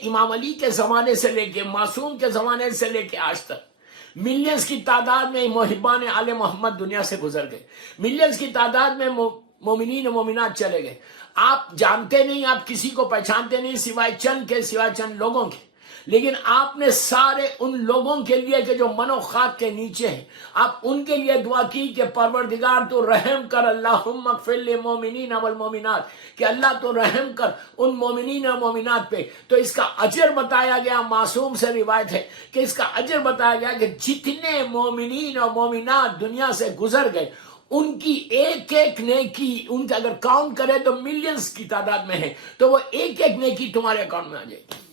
امام علی کے زمانے سے لے کے معصوم کے زمانے سے لے کے آج تک ملینز کی تعداد میں محبان آل محمد دنیا سے گزر گئے، ملینز کی تعداد میں مومنین و مومنات چلے گئے. آپ جانتے نہیں، آپ کسی کو پہچانتے نہیں سوائے چند لوگوں کے، لیکن آپ نے سارے ان لوگوں کے لیے کہ جو من و خاک کے نیچے ہیں، آپ ان کے لیے دعا کی کہ پروردگار تو رحم کر، اللہم اغفر للمؤمنین والمؤمنات، کہ اللہ تو رحم کر ان مومنین اور مومنات پہ. تو اس کا اجر بتایا گیا، معصوم سے روایت ہے کہ اس کا اجر بتایا گیا کہ جتنے مومنین اور مومنات دنیا سے گزر گئے ان کی ایک ایک نیکی، ان کا اگر کاؤنٹ کرے تو ملینز کی تعداد میں ہے، تو وہ ایک ایک نیکی تمہارے اکاؤنٹ میں آ جائے گی.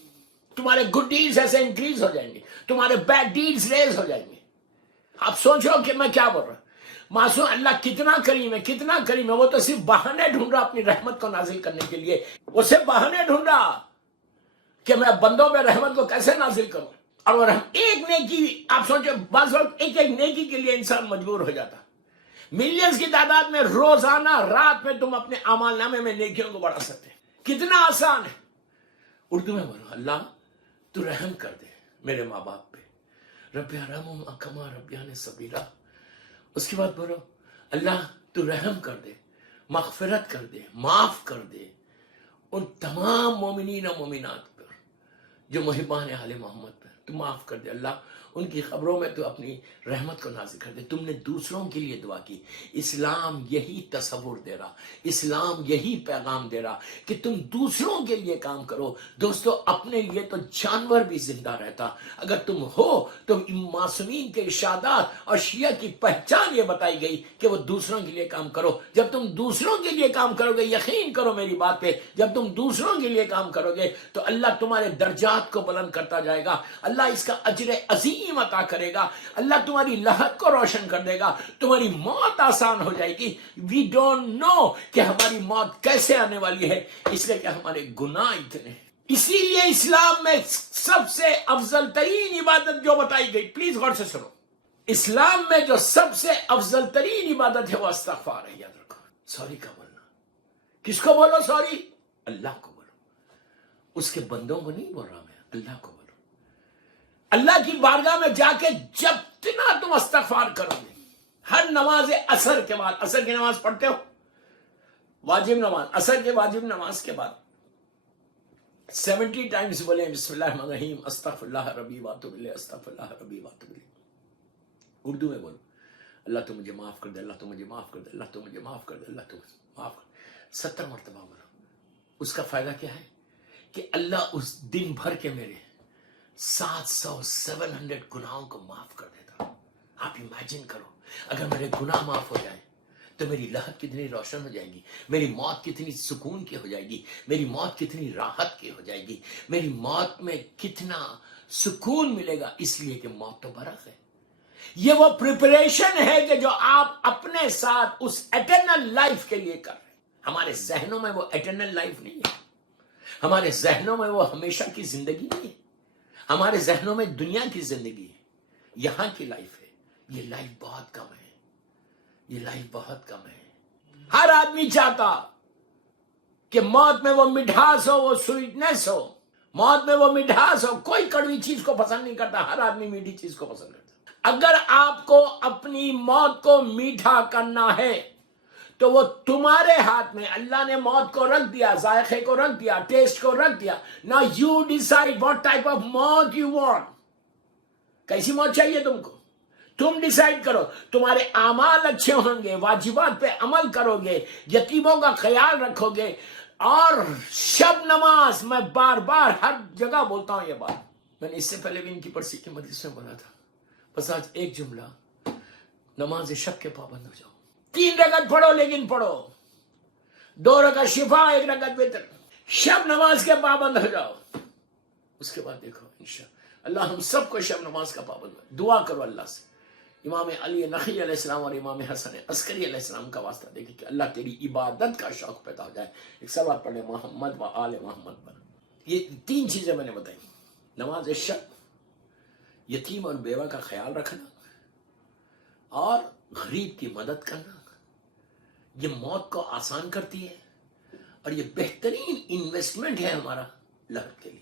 تمہارے گڈ ڈیڈز ایسے انکریز ہو جائیں گے، تمہارے بیڈ ڈیڈز ریز ہو جائیں گے. آپ سوچو کہ میں کیا بول رہا ہوں. معصوم اللہ کتنا کریم ہے، کتنا کریم ہے. وہ تو صرف بہانے ڈھونڈ رہا اپنی رحمت کو نازل کرنے کے لیے، وہ صرف بہانے ڈھونڈ رہا کہ میں بندوں میں رحمت کو کیسے نازل کروں. اور وہ ایک نیکی، آپ سوچو بعض وقت ایک ایک نیکی کے لیے انسان مجبور ہو جاتا. ملینز کی تعداد میں روزانہ رات میں تم اپنے اعمال نامے میں نیکیوں کو بڑھا سکتے ہیں. کتنا آسان ہے. اردو میں بولو، اللہ تو رحم کر دے میرے ماں باپ پہ، رب ارحمہما کما ربیانی صغیرا. اس کے بعد بولو، اللہ تو رحم کر دے، مغفرت کر دے، معاف کر دے ان تمام مومنین و مومنات پر جو محبان اہل محمد پر. تو معاف کر دے اللہ، ان کی خبروں میں تو اپنی رحمت کو نازل کر دے. تم نے دوسروں کے لیے دعا کی. اسلام یہی تصور دے رہا، اسلام یہی پیغام دے رہا کہ تم دوسروں کے لیے کام کرو. دوستو اپنے لیے تو جانور بھی زندہ رہتا. اگر تم ہو تو معصومین کے ارشادات اور شیعہ کی پہچان یہ بتائی گئی کہ وہ دوسروں کے لیے کام کرو. جب تم دوسروں کے لیے کام کرو گے، یقین کرو میری بات پہ، جب تم دوسروں کے لیے کام کرو گے تو اللہ تمہارے درجات کو بلند کرتا جائے گا. اللہ اس کا اجر عظیم عطا کرے گا. اللہ تمہاری لہت کو روشن کر دے گا. تمہاری موت آسان ہو جائے گی. وی ڈونٹ نو کہ ہماری موت کیسے آنے والی ہے، اس لیے کہ ہمارے گناہ اتنے ہیں. اسی لیے اسلام میں سب سے افضل ترین عبادت جو بتائی گئی، پلیز غور سے سنو، اسلام میں جو سب سے افضل ترین عبادت ہے وہ استغفار ہے. یاد رکھو، سوری کا بولنا. کس کو بولو سوری؟ اللہ کو بولو. اس کے بندوں کو نہیں بول رہا میں، اللہ کو بولو. اللہ کی بارگاہ میں جا کے جب تنا تم استغفار کرو گے، ہر نماز عصر کے بعد، عصر کی نماز پڑھتے ہو، واجب نماز، عصر کے واجب نماز کے بعد 70 ٹائمز بولے بسم اللہ الرحمن الرحیم، استغفر اللہ ربی واتوب الیہ، استغفر اللہ ربی واتوب الیہ. اردو میں بولو، اللہ تو مجھے معاف کر دے، اللہ تو مجھے معاف کر دے، اللہ تو مجھے معاف کر دے، اللہ تو مجھے معاف کر دے. 70 مرتبہ بولو. اس کا فائدہ کیا ہے کہ اللہ اس دن بھر کے میرے 700 گناہوں کو معاف کر دیتا. آپ امیجن کرو، اگر میرے گناہ معاف ہو جائیں تو میری لہت کتنی روشن ہو جائے گی، میری موت کتنی سکون کی ہو جائے گی، میری موت کتنی راحت کی ہو جائے گی، میری موت میں کتنا سکون ملے گا. اس لیے کہ موت تو برق ہے. یہ وہ پریپریشن ہے کہ جو آپ اپنے ساتھ اس ایٹرنل لائف کے لیے کر رہے ہیں. ہمارے ذہنوں میں وہ ایٹرنل لائف نہیں ہے، ہمارے ذہنوں میں وہ ہمیشہ کی زندگی نہیں ہے. ہمارے ذہنوں میں دنیا کی زندگی ہے، یہاں کی لائف ہے. یہ لائف بہت کم ہے، یہ لائف بہت کم ہے. ہر آدمی چاہتا کہ موت میں وہ مٹھاس ہو، وہ سویٹنس ہو، موت میں وہ مٹھاس ہو. کوئی کڑوی چیز کو پسند نہیں کرتا، ہر آدمی میٹھی چیز کو پسند کرتا. اگر آپ کو اپنی موت کو میٹھا کرنا ہے تو وہ تمہارے ہاتھ میں. اللہ نے موت کو رکھ دیا، ذائقے کو رکھ دیا، ٹیسٹ کو رکھ دیا. Now you decide what type of موت you want. کیسی موت چاہیے تم کو، تم ڈیسائیڈ کرو. تمہارے اعمال اچھے ہوں گے، واجبات پہ عمل کرو گے، یتیموں کا خیال رکھو گے. اور شب نماز، میں بار بار ہر جگہ بولتا ہوں یہ بات، میں نے اس سے پہلے بھی ان کی پرسی کے مجلس میں بولا تھا. بس آج ایک جملہ، نماز شب کے پابند ہو جاؤ. 3 رکعت پڑھو، لیکن پڑھو 2 رکعت شفا، 1 رکعت وتر. شب نماز کے پابند ہو جاؤ. اس کے بعد دیکھو انشاءاللہ اللہ ہم سب کو شب نماز کا پابند ہو. دعا کرو اللہ سے، امام علی نقی علیہ السلام اور امام حسن عسکری علیہ السلام کا واسطہ دیکھیں کہ اللہ تیری عبادت کا شوق پیدا ہو جائے. ایک سوال پڑھے محمد و آل محمد پر. یہ 3 چیزیں میں نے بتائی، نماز شب، یتیم اور بیوہ کا خیال رکھنا، اور غریب کی مدد کرنا. یہ موت کو آسان کرتی ہے اور یہ بہترین انویسٹمنٹ ہے ہمارا لہت کے لیے.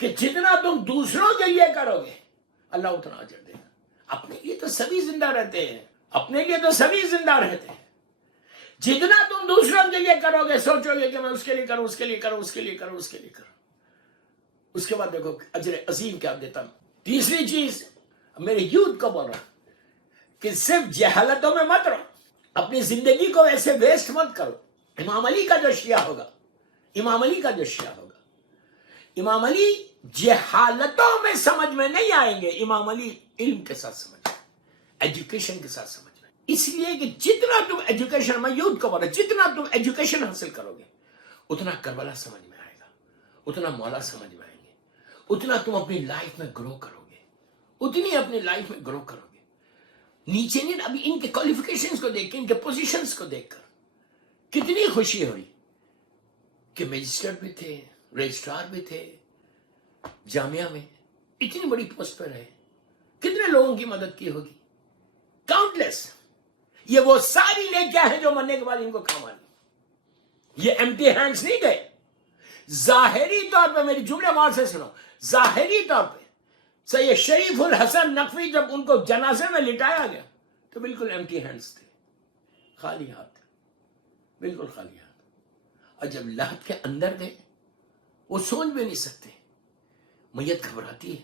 کہ جتنا تم دوسروں کے لیے کرو گے اللہ اتنا اجر دے گا. اپنے لیے تو سبھی زندہ رہتے ہیں, اپنے لیے تو سبھی زندہ رہتے ہیں. جتنا تم دوسروں کے لیے کرو گے, سوچو گے کہ میں اس کے لیے کروں, اس کے لیے کروں, اس کے لیے کروں, اس کے لیے کروں, اس کے بعد دیکھو اجر عظیم کیا دیتا ہوں. تیسری چیز میرے یوتھ کو بول رہا ہوں کہ صرف جہالتوں میں مت رہو, اپنی زندگی کو ایسے ویسٹ مت کرو. امام علی کا جو شیعہ ہوگا, امام علی کا جو شیعہ ہوگا, امام علی جہالتوں میں سمجھ میں نہیں آئیں گے, امام علی علم کے ساتھ سمجھ میں, ایجوکیشن کے ساتھ سمجھ میں. اس لیے کہ جتنا تم ایجوکیشن, میں یوتھ کو بول رہا, جتنا تم ایجوکیشن حاصل کرو گے اتنا کربلا سمجھ میں آئے گا, اتنا مولا سمجھ میں آئیں گے, اتنا تم اپنی لائف میں گرو کرو گے, اتنی اپنی لائف میں گرو کرو گے. نیچے نہیں, ابھی ان کے کوالیفیکیشنز کو دیکھ کے, ان کے پوزیشنز کو دیکھ کر کتنی خوشی ہوئی کہ میجسٹریٹ بھی تھے, رجسٹرار بھی تھے, جامعہ میں اتنی بڑی پوسٹ پر رہے. کتنے لوگوں کی مدد کی ہوگی, کاؤنٹلیس. یہ وہ ساری نیکیاں ہیں جو مرنے کے بعد ان کو کام آئی. یہ ایمٹی ہینڈز نہیں گئے. ظاہری طور پہ, میری جملے غور سے سنو, ظاہری طور پہ سید شریف الحسن نقوی جب ان کو جنازے میں لٹایا گیا تو بالکل ایمٹی ہینڈز تھے, خالی ہاتھ, بالکل خالی ہاتھ. اور جب لحد کے اندر گئے وہ سوچ بھی نہیں سکتے, میت گھبراتی ہے,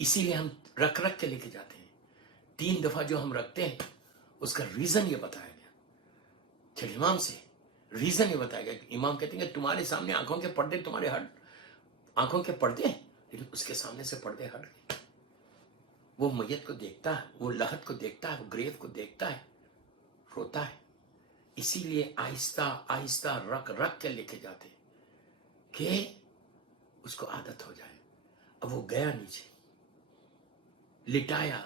اسی لیے ہم رکھ رکھ کے لے کے جاتے ہیں. 3 دفعہ جو ہم رکھتے ہیں اس کا ریزن یہ بتایا گیا. چل امام سے ریزن یہ بتایا گیا کہ امام کہتے ہیں کہ تمہارے سامنے آنکھوں کے پردے, تمہارے آنکھوں کے پردے, لیکن اس کے سامنے سے پردے ہٹ گئے. وہ میت کو دیکھتا ہے, وہ لحد کو دیکھتا ہے, وہ گریو کو دیکھتا ہے, روتا ہے. اسی لیے آہستہ آہستہ رکھ رکھ کے لے کے جاتے کہ اس کو عادت ہو جائے. اب وہ گیا نیچے, لٹایا,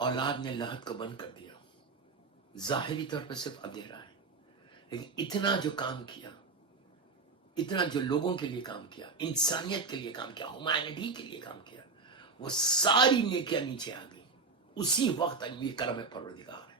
اولاد نے لحد کو بند کر دیا. ظاہری طور پہ صرف اندھیرا ہے, لیکن اتنا جو کام کیا, اتنا جو لوگوں کے لیے کام کیا, انسانیت کے لیے کام کیا, ہیومینٹی کے لیے کام کیا, وہ ساری نیکیاں نیچے آ گئی. اسی وقت یہ کرم پروردگار ہے.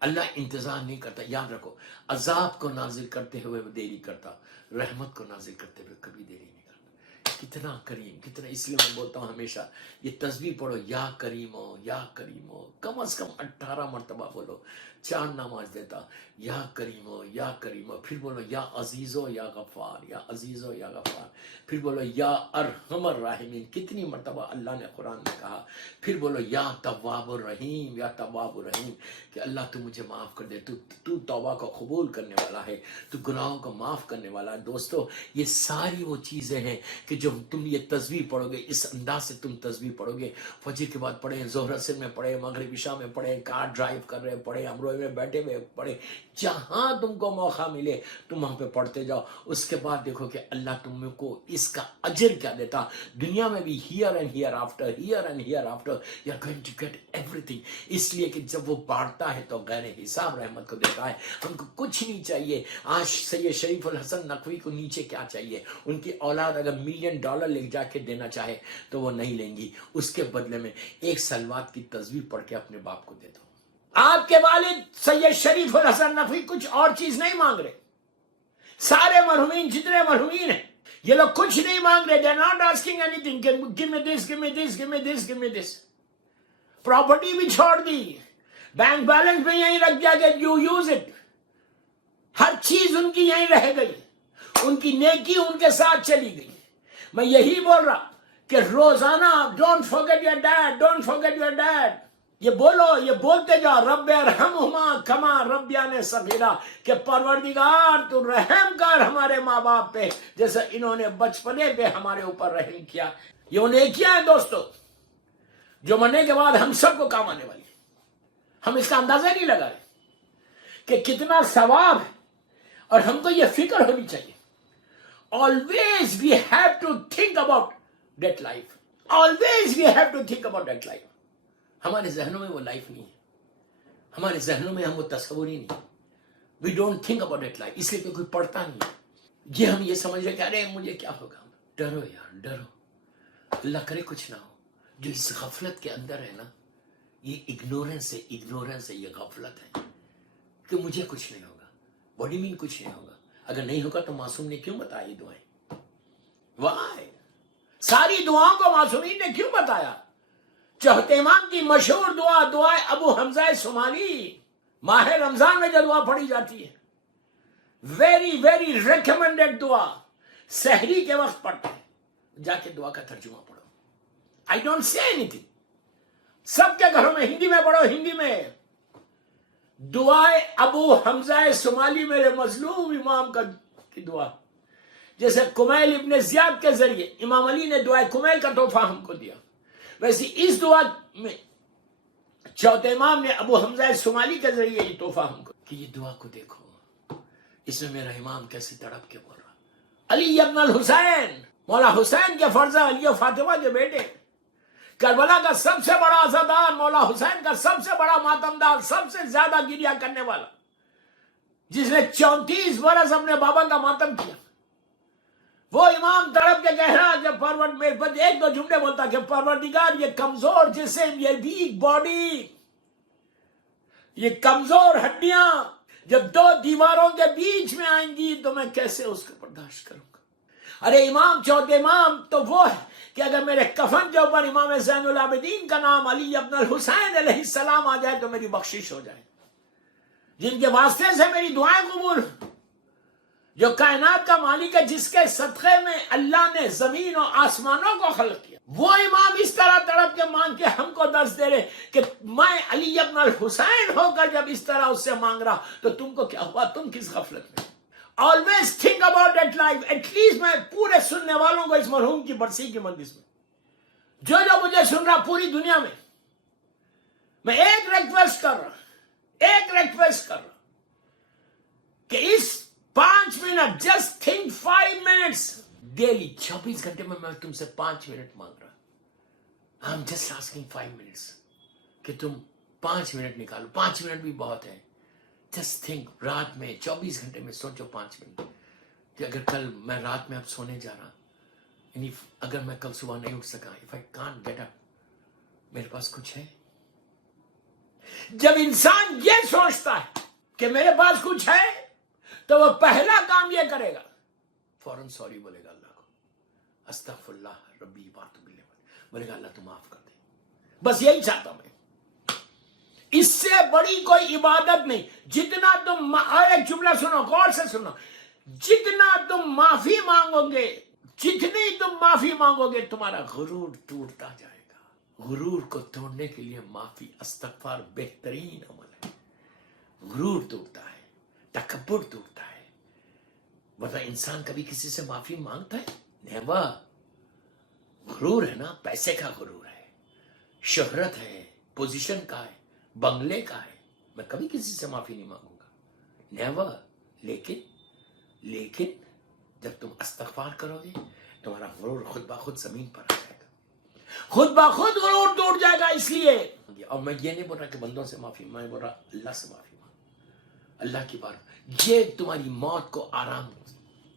اللہ انتظار نہیں کرتا. یاد رکھو, عذاب کو نازل کرتے ہوئے وہ دیری کرتا, رحمت کو نازل کرتے ہوئے کبھی دیری نہیں کرتا. کتنا کریم, کتنا. اس لیے میں بولتا ہوں ہمیشہ یہ تسبیح پڑھو, یا کریم ہو, یا کریم ہو, کم از کم 18 مرتبہ بولو. 4 نماز دیتا, یا کریم ہو, یا کریم ہو. پھر بولو یا عزیز ہو یا غفار, یا عزیز ہو یا غفار. پھر بولو یا ارحم الراحمین. کتنی مرتبہ اللہ نے قرآن میں کہا. پھر بولو یا تواب الرحیم, یا تواب الرحیم, کہ اللہ تو مجھے معاف کر دے, تو توبہ کو قبول کرنے والا ہے, تو گناہوں کو معاف کرنے والا ہے. دوستو یہ ساری وہ چیزیں ہیں کہ جو تم یہ تسبیح پڑھو گے, اس انداز سے تم تسبیح پڑھو گے, فجر کے بعد پڑھیں, ظہر اثر میں پڑھیں, مغرب عشاء میں پڑھیں, کار ڈرائیو کر رہے پڑھیں, امروہے میں بیٹھے ہوئے پڑھیں, جہاں تم کو موقع ملے تم وہاں پہ پڑھتے جاؤ. اس کے بعد دیکھو کہ اللہ تم کو اس کا اجر کیا دیتا. دنیا میں بھی here and hereafter, here and hereafter you are going to get everything. اس لیے کہ جب وہ بانٹتا ہے تو غیر حساب رحمت کو دیتا ہے. ہم کو کچھ نہیں چاہیے. آج سید شریف الحسن نقوی کو نیچے کیا چاہیے, ان کی اولاد اگر $1 ملین لے جا کے دینا چاہے تو وہ نہیں لیں گی. اس کے بدلے میں ایک سلوات کی تسبیح پڑھ کے اپنے باپ کو دے دو. آپ کے والد سید شریف الحسن نقوی کچھ اور چیز نہیں مانگ رہے. سارے مرحومین جتنے مرحومین ہیں یہ لوگ کچھ نہیں مانگ رہے. they are not asking anything. give me this, give me this, give me this, give me this. Property بھی چھوڑ دی, بینک بیلنس بھی یہیں رکھ دیا کہ you use it. ہر چیز ان کی یہیں رہ گئی, ان کی نیکی ان کے ساتھ چلی گئی. میں یہی بول رہا کہ روزانہ don't forget your dad, don't forget your dad. یہ بولو, یہ بولتے جاؤ, رب ارحمہما کما ربیان صغیرا, کہ پروردگار تو رحم کر ہمارے ماں باپ پہ جیسے انہوں نے بچپنے پہ ہمارے اوپر رحم کیا. یہ وہ نیکیاں ہیں دوستو جو مرنے کے بعد ہم سب کو کام آنے والی. ہم اس کا اندازہ نہیں لگا رہے کہ کتنا ثواب ہے, اور ہم کو یہ فکر ہونی چاہیے. Always we have to think about that life. Always we have to think about that life. ہمارے ذہنوں میں وہ لائف نہیں ہے, ہمارے ذہنوں میں ہم وہ تصور ہی نہیں. We don't think about that life. اس لیے کہ کوئی پڑھتا نہیں ہے. یہ ہم یہ سمجھ رہے کہ ارے مجھے کیا ہوگا. ڈرو یار, ڈرو. اللہ کرے کچھ نہ ہو. جو اس غفلت کے اندر ہے نا, یہ اگنورنس ہے, اگنورنس ہے, یہ غفلت ہے کہ مجھے کچھ نہیں ہوگا. باڈی میں کچھ نہیں ہوگا. اگر نہیں ہوگا تو معصوم نے کیوں بتائی دعائیں؟ Why? ساری دعاؤں کو معصومین نے کیوں بتایا؟ چوتھے امام کی مشہور دعا دعائے ابو حمزہ صومالی، ماہ رمضان میں جو دعا پڑھی جاتی ہے، ویری ویری ریکمینڈڈ دعا، سحری کے وقت پڑھتے ہیں، جا کے دعا کا ترجمہ پڑھو. I don't say anything, سب کے گھروں میں ہندی میں پڑھو، ہندی میں دعائے ابو حمزہ صومالی میرے مظلوم امام کی دعا. جیسے کمیل ابن زیاد کے ذریعے امام علی نے دعائے کمیل کا تحفہ ہم کو دیا، ویسے اس دعا میں چوتھے امام نے ابو حمزہ صومالی کے ذریعے یہ تحفہ ہم کو کہ یہ دعا کو دیکھو، اس میں میرا امام کیسے تڑپ کے بول رہا. علی ابن الحسین، مولا حسین کے فرزند، علی و فاطمہ کے بیٹے، کربلا کا سب سے بڑا عزادار، مولا حسین کا سب سے بڑا ماتمدار، سب سے زیادہ گریہ کرنے والا، جس نے 34 برس اپنے بابا کا ماتم کیا، وہ امام تڑپ کے کہہ رہا کہ ایک دو جملے بولتا کہ پروردگار یہ کمزور جسم، یہ ویک باڈی، یہ کمزور ہڈیاں جب دو دیواروں کے بیچ میں آئیں گی تو میں کیسے اس کو برداشت کروں گا. ارے امام، چوتھے امام تو وہ ہے کہ اگر میرے کفن کے اوپر امام زین العابدین کا نام علی ابن الحسین علیہ السلام آ جائے تو میری بخشش ہو جائے، جن کے واسطے سے میری دعائیں قبول، جو کائنات کا مالک ہے، جس کے صدقے میں اللہ نے زمین و آسمانوں کو خلق کیا، وہ امام اس طرح تڑپ کے مانگ کے ہم کو درس دے رہے کہ میں علی ابن الحسین ہو کر جب اس طرح اس سے مانگ رہا تو تم کو کیا ہوا، تم کس غفلت میں. Always think about that life. At least میں پورے سننے والوں کو اس مرحوم کی برسی کی مجلس میں، جو مجھے سن رہا پوری دنیا میں ایک ریکویسٹ کر رہا کہ اس 5 minute, just think 5 minutes daily, 24 گھنٹے میں تم سے 5 منٹ مانگ رہا. I'm just asking 5 minutes کہ تم 5 منٹ نکالو. 5 منٹ بھی بہت ہے. جسٹ تھنک، رات میں 24 گھنٹے میں سوچو 5 منٹ کہ اگر کل میں رات میں اب سونے جا رہا، یعنی اگر میں کل صبح نہیں اٹھ سکا، if I can't get up، میرے پاس کچھ ہے. جب انسان یہ سوچتا ہے کہ میرے پاس کچھ ہے تو وہ پہلا کام یہ کرے گا، فوراً سوری بولے گا اللہ کو، استغفر اللہ ربی واتوب الیہ، بولے گا اللہ تو معاف کر دے. بس یہی چاہتا ہوں میں، اس سے بڑی کوئی عبادت نہیں. جتنا تم ایک جملہ سنو، غور سے سنو، جتنا تم معافی مانگو گے، جتنی تم معافی مانگو گے، تمہارا غرور ٹوٹتا جائے گا. غرور کو توڑنے کے لیے معافی، استغفار بہترین عمل ہے. غرور ٹوٹتا ہے، تکبر ٹوٹتا ہے. ورنہ انسان کبھی کسی سے معافی مانگتا ہے؟ نیور. غرور ہے نا، پیسے کا غرور ہے، شہرت ہے، پوزیشن کا ہے، بنگلے کا ہے. میں کبھی کسی سے معافی نہیں مانگوں گا، نیور. لیکن جب تم استغفار کرو گے، تمہارا غرور خود بخود زمین پر آ جائے گا، خود بخود غرور ٹوٹ جائے گا. اس لیے، اور میں یہ نہیں بول رہا کہ بندوں سے معافی، میں بول رہا اللہ سے معافی مانگ، اللہ کی بات. یہ تمہاری موت کو آرام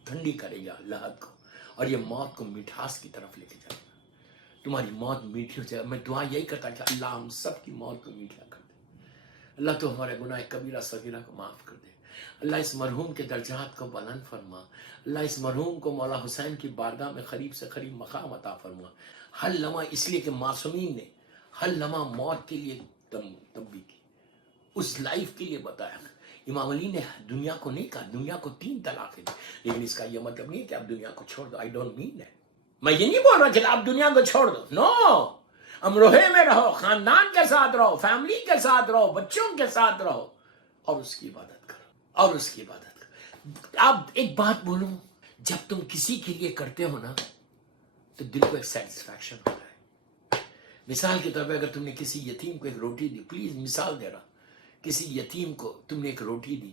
ٹھنڈی کرے گا، لحد کو، اور یہ موت کو مٹھاس کی طرف لے کے جائے گا. تمہاری موت میٹھی ہو جائے گا. میں دعا یہی کرتا کہ اللہ ہم سب کی موت کو میٹھا کر دے. اللہ تو ہمارے گناہ کبیرہ صغیرہ کو معاف کر دے. اللہ اس مرحوم کے درجات کو بلند فرما. اللہ اس مرحوم کو مولا حسین کی بارگاہ میں قریب سے قریب مقام عطا فرما. ہر لمحہ، اس لیے کہ معصومین نے ہر لمحہ موت کے لیے تنبیہ کی، اس لائف کے لیے بتایا. امام علی نے دنیا کو نہیں کہا، دنیا کو 3 طلاقیں دی، لیکن اس کا یہ مطلب نہیں ہے کہ آپ دنیا کو چھوڑ دو. I don't mean that. میں یہ نہیں بول رہا کہ آپ دنیا کو چھوڑ دو، نو. امروہے میں رہو، خاندان کے ساتھ رہو، فیملی کے ساتھ رہو، بچوں کے ساتھ رہو، اور اس کی عبادت کرو، اور اس کی عبادت کرو. اب ایک بات بولوں، جب تم کسی کے لیے کرتے ہو نا تو دل کو ایک سیٹسفیکشن ہوتا ہے. مثال کے طور پہ اگر تم نے کسی یتیم کو ایک روٹی دی، پلیز مثال دے رہا، کسی یتیم کو تم نے ایک روٹی دی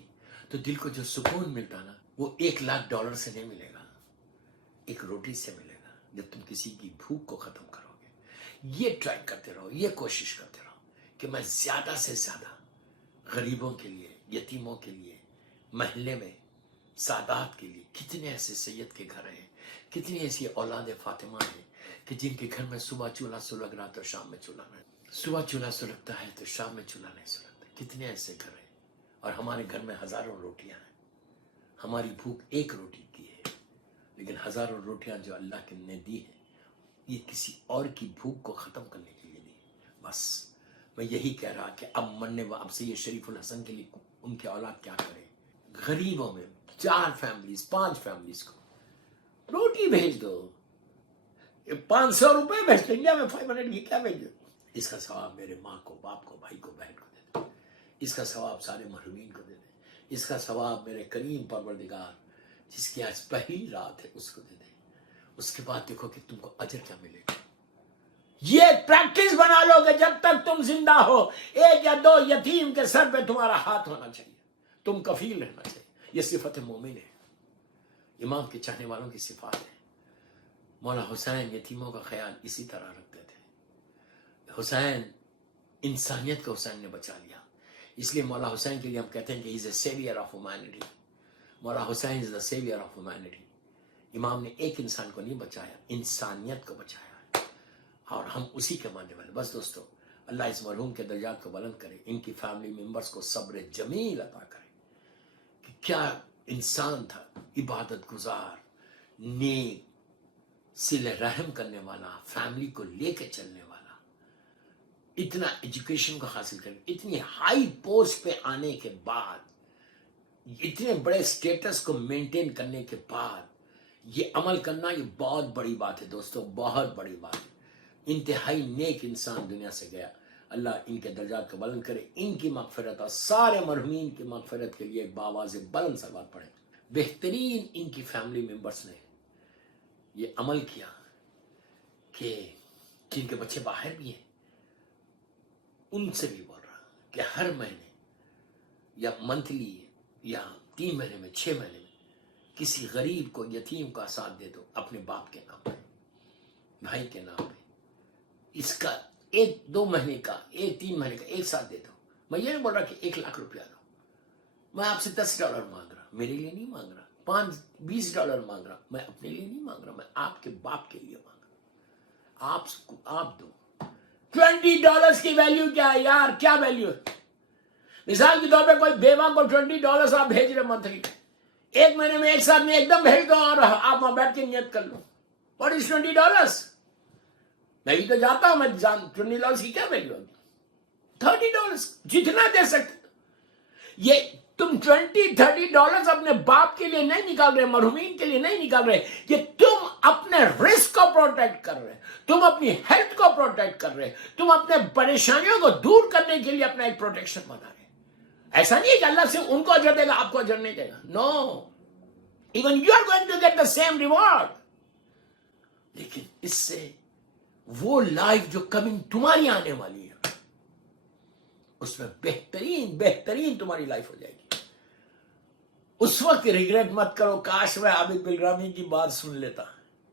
تو دل کو جو سکون ملتا نا، وہ $1,00,000 سے نہیں ملے گا، ایک روٹی سے ملے گا. جب تم کسی کی بھوک کو ختم کرو گے، یہ ٹرائی کرتے رہو، یہ کوشش کرتے رہو کہ میں زیادہ سے زیادہ غریبوں کے لیے، یتیموں کے لیے، محلے میں سادات کے لیے. کتنے ایسے سید کے گھر ہیں، کتنی ایسی اولاد فاطمہ ہیں کہ جن کے گھر میں صبح چولہا سلگ رہا تو شام میں چولہا نہیں، صبح چولہا سلگتا ہے تو شام میں چولہا نہیں سلگتا. کتنے ایسے گھر ہیں. اور ہمارے گھر میں ہزاروں روٹیاں ہیں. ہماری بھوک ایک روٹی کی ہے، لیکن ہزاروں روٹیاں جو اللہ نے دی ہیں یہ کسی اور کی بھوک کو ختم کرنے کے لیے نہیں. بس میں یہی کہہ رہا کہ اب مرنے اب سے یہ شریف الحسن کے لیے ان کے اولاد کیا کرے. غریبوں میں 4 فیملیز 5 فیملیز کو روٹی بھیج دو. 500 روپے بھیج دو. انڈیا میں 500 کی کیا بھیج دو. اس کا ثواب میرے ماں کو، باپ کو، بھائی کو، بہن کو دے دیں. اس کا ثواب سارے محرومین کو دے دیں. اس کا ثواب میرے کریم پروردگار جس کی آج پہلی رات ہے اس کو دے دیں. اس کے بعد دیکھو کہ تم کو اجر کیا ملے گا. یہ پریکٹس بنا لو کہ جب تک تم زندہ ہو 1 یا 2 یتیم کے سر پہ تمہارا ہاتھ ہونا چاہیے. تم کفیل رہنا چاہیے. یہ صفت مومن ہے. امام کے چاہنے والوں کی صفات ہے. مولا حسین یتیموں کا خیال اسی طرح رکھتے تھے. حسین انسانیت کو حسین نے بچا لیا. اس لیے مولا حسین کے لیے ہم کہتے ہیں کہ he's a savior of humanity. مولا حسین is the savior of humanity. امام نے ایک انسان کو نہیں بچایا، انسانیت کو بچایا، اور ہم اسی کے ماننے والے. بس دوستو، اللہ اس مرحوم کے درجات کو بلند کرے. ان کی فیملی ممبرز کو صبر جمیل عطا کرے کہ کیا انسان تھا. عبادت گزار، نیک، صلہ رحم کرنے والا، فیملی کو لے کے چلنے والا، اتنا ایجوکیشن کو حاصل کرنے، اتنی ہائی پوسٹ پہ آنے کے بعد، اتنے بڑے سٹیٹس کو مینٹین کرنے کے بعد یہ عمل کرنا، یہ بہت بڑی بات ہے دوستو، بہت بڑی بات ہے. انتہائی نیک انسان دنیا سے گیا. اللہ ان کے درجات کو بلند کرے. ان کی مغفرت اور سارے مرحومین کی مغفرت کے لیے ایک باواز بلند صلوات پڑھیں. بہترین ان کی فیملی ممبرز نے یہ عمل کیا کہ جن کے بچے باہر بھی ہیں، ان سے بھی بول رہا کہ ہر مہینے یا منتھلی یا 3 مہینے میں 6 مہینے میں کسی غریب کو، یتیم کا ساتھ دے دو اپنے باپ کے نام پہ، بھائی کے نام پہ. اس کا 1-2 مہینے کا، 3 مہینے کا ایک ساتھ دے دو. میں یہ نہیں بول رہا کہ 1 لاکھ روپیہ دو. میں آپ سے $10 مانگ رہا، میرے لیے نہیں مانگ رہا. $20 مانگ رہا، میں اپنے لیے نہیں مانگ رہا، میں آپ کے باپ کے لیے مانگ رہا. آپ دو. $20 کی ویلیو کیا ہے یار؟ کیا ویلیو ہے؟ مثال کے طور پہ کوئی بیوہ کو $20 آپ بھیج رہے منتھلی، 1 مہینے میں ایک ساتھ میں ایک دم بھیج دو اور آپ وہاں بیٹھ کے نیت کر لو. What is $20؟ میں بھی تو جاتا ہوں، میں $20 کی کیا ویلیو ہوگی؟ $30 جتنا دے سکتے. یہ تم $20-30 اپنے باپ کے لیے نہیں نکال رہے، مرحومین کے لیے نہیں نکال رہے. یہ تم اپنے رزق کو پروٹیکٹ کر رہے، تم اپنی ہیلتھ کو پروٹیکٹ کر رہے، تم اپنے پریشانیوں کو دور کرنے کے لیے اپنا ایک پروٹیکشن بنا رہے. ایسا نہیں ہے کہ اللہ سے ان کو اجر دے گا، آپ کو اجر نہیں دے گا. No, even you are going to get the same reward. لیکن اس سے وہ لائف جو کمنگ تمہاری آنے والی ہے، اس میں بہترین تمہاری لائف ہو جائے گی. اس وقت ریگریٹ مت کرو، کاش میں عابد بالرامی کی بات سن لیتا.